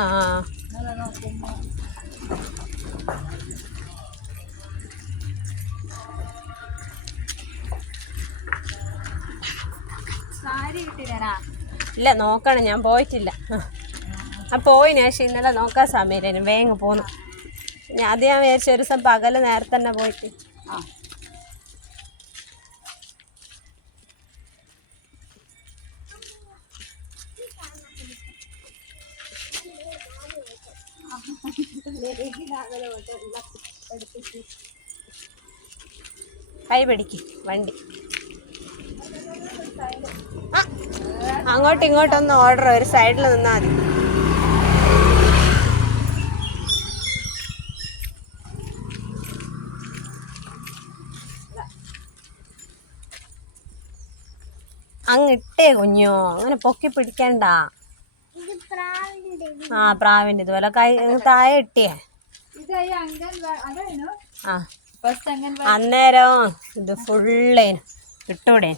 ആ ഇല്ല നോക്കണം, ഞാൻ പോയിട്ടില്ല. ആ പോയിന്, പക്ഷെ ഇന്നലെ നോക്കാൻ സമയം വേഗം പോന്നു. അത് ഞാൻ വിചാരിച്ചു ഒരു ദിവസം പകല് നേരത്തെ തന്നെ പോയിട്ട്. കൈ പിടിക്ക് വണ്ടി. അങ്ങോട്ടും ഇങ്ങോട്ടൊന്ന് ഓർഡർ, ഒരു സൈഡിൽ നിന്നാൽ മതി. അങ്ങിട്ടേ കുഞ്ഞോ, അങ്ങനെ പൊക്കി പിടിക്കണ്ട. ആ പ്രാവിന്റെ ഇതുപോലെ കൈ താഴെ ഇട്ടിയേ. ആ അന്നേരം ഇത് ഫുള്ളേനു ഇട്ടൂടെ.